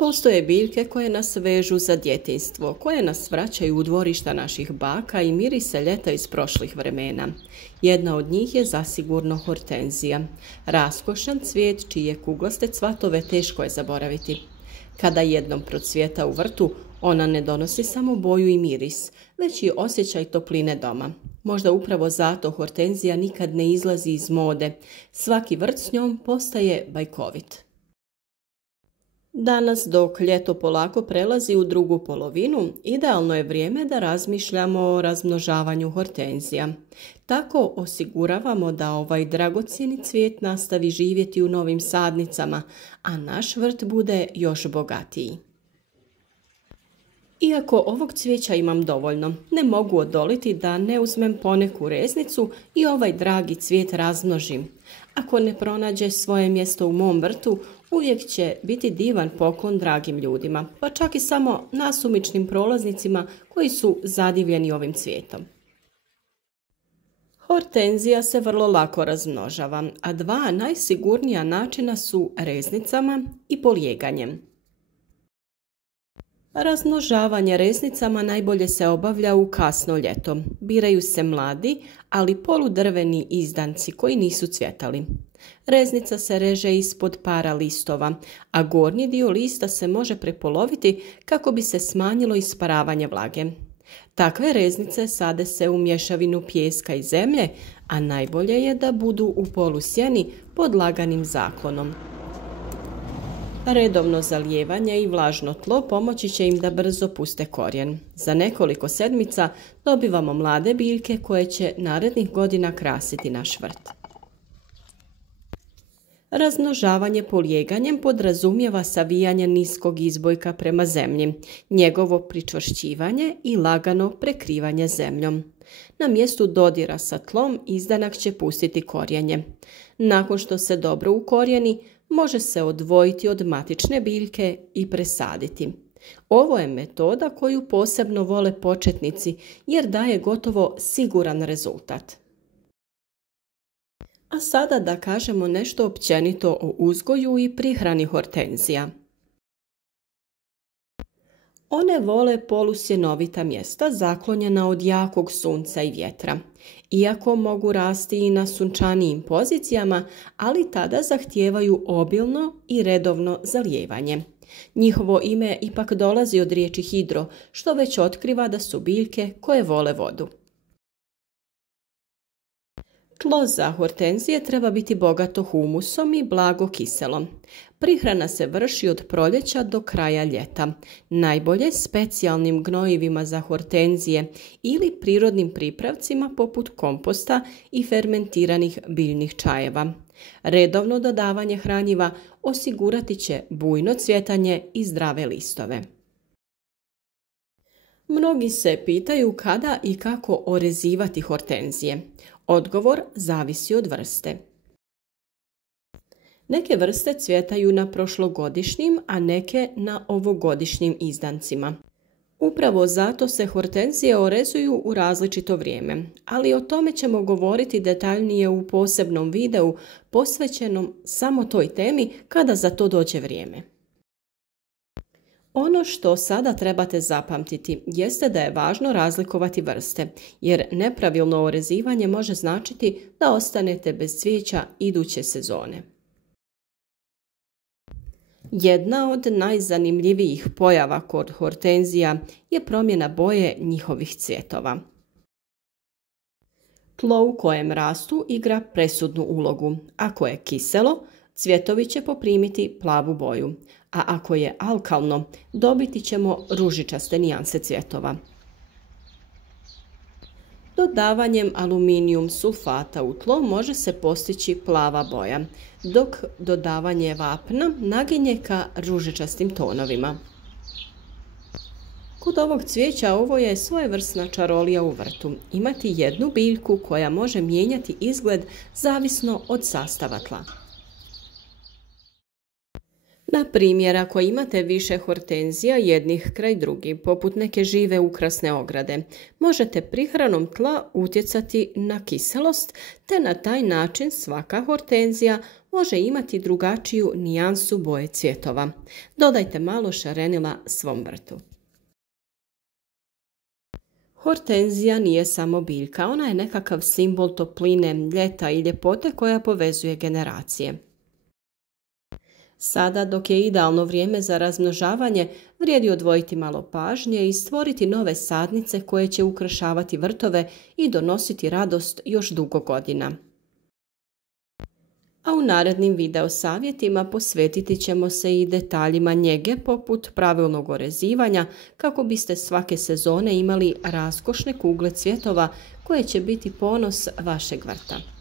Postoje biljke koje nas vežu za djetinjstvo, koje nas vraćaju u dvorišta naših baka i mirise ljeta iz prošlih vremena. Jedna od njih je zasigurno hortenzija, raskošan cvijet čije kuglaste cvatove teško je zaboraviti. Kada jednom procvjeta u vrtu, ona ne donosi samo boju i miris, već i osjećaj topline doma. Možda upravo zato hortenzija nikad ne izlazi iz mode. Svaki vrt s njom postaje bajkovit. Danas, dok ljeto polako prelazi u drugu polovinu, idealno je vrijeme da razmišljamo o razmnožavanju hortenzija. Tako osiguravamo da ovaj dragocjeni cvijet nastavi živjeti u novim sadnicama, a naš vrt bude još bogatiji. Iako ovog cvijeća imam dovoljno, ne mogu odoliti da ne uzmem poneku reznicu i ovaj dragi cvijet razmnožim. Ako ne pronađe svoje mjesto u mom vrtu, uvijek će biti divan poklon dragim ljudima, pa čak i samo nasumičnim prolaznicima koji su zadivljeni ovim cvijetom. Hortenzija se vrlo lako razmnožava, a dva najsigurnija načina su reznicama i polijeganjem. Razmnožavanje reznicama najbolje se obavlja u kasno ljeto. Biraju se mladi, ali poludrveni izdanci koji nisu cvjetali. Reznica se reže ispod para listova, a gornji dio lista se može prepoloviti kako bi se smanjilo isparavanje vlage. Takve reznice sade se u mješavinu pijeska i zemlje, a najbolje je da budu u polusjeni pod laganim zaklonom. Redovno zalijevanje i vlažno tlo pomoći će im da brzo puste korijen. Za nekoliko sedmica dobivamo mlade biljke koje će narednih godina krasiti naš vrt. Razmnožavanje polijeganjem podrazumijeva savijanje niskog izbojka prema zemlji, njegovo pričvršćivanje i lagano prekrivanje zemljom. Na mjestu dodira sa tlom izdanak će pustiti korijenje. Nakon što se dobro ukorijeni, može se odvojiti od matične biljke i presaditi. Ovo je metoda koju posebno vole početnici jer daje gotovo siguran rezultat. A sada da kažemo nešto općenito o uzgoju i prihrani hortenzija. One vole polusjenovita mjesta zaklonjena od jakog sunca i vjetra. Iako mogu rasti i na sunčanijim pozicijama, ali tada zahtijevaju obilno i redovno zalijevanje. Njihovo ime ipak dolazi od riječi hidro, što već otkriva da su biljke koje vole vodu. Tlo za hortenzije treba biti bogato humusom i blago kiselo. Prihrana se vrši od proljeća do kraja ljeta, najbolje specijalnim gnojivima za hortenzije ili prirodnim pripravcima poput komposta i fermentiranih biljnih čajeva. Redovno dodavanje hranjiva osigurati će bujno cvjetanje i zdrave listove. Mnogi se pitaju kada i kako orezivati hortenzije. Odgovor zavisi od vrste. Neke vrste cvjetaju na prošlogodišnjim, a neke na ovogodišnjim izdancima. Upravo zato se hortenzije orezuju u različito vrijeme, ali o tome ćemo govoriti detaljnije u posebnom videu posvećenom samo toj temi kada za to dođe vrijeme. Ono što sada trebate zapamtiti jeste da je važno razlikovati vrste, jer nepravilno orezivanje može značiti da ostanete bez cvijeća iduće sezone. Jedna od najzanimljivijih pojava kod hortenzija je promjena boje njihovih cvjetova. Tlo u kojem rastu igra presudnu ulogu. Ako je kiselo, cvjetovi će poprimiti plavu boju, a ako je alkalno, dobiti ćemo ružičaste nijanse cvjetova. Dodavanjem aluminijum sulfata u tlo može se postići plava boja, dok dodavanje vapna naginje ka ružičastim tonovima. Kod ovog cvijeća ovo je svojevrsna čarolija u vrtu. Imati jednu biljku koja može mijenjati izgled zavisno od sastava tla. Na primjer, ako imate više hortenzija jednih kraj drugih, poput neke žive ukrasne ograde, možete prihranom tla utjecati na kiselost, te na taj način svaka hortenzija može imati drugačiju nijansu boje cvjetova. Dodajte malo šarenila svom vrtu. Hortenzija nije samo biljka, ona je nekakav simbol topline, ljeta i ljepote koja povezuje generacije. Sada, dok je idealno vrijeme za razmnožavanje, vrijedi odvojiti malo pažnje i stvoriti nove sadnice koje će ukrašavati vrtove i donositi radost još dugo godina. A u narednim video savjetima posvetiti ćemo se i detaljima njege poput pravilnog orezivanja kako biste svake sezone imali raskošne kugle cvjetova koje će biti ponos vašeg vrta.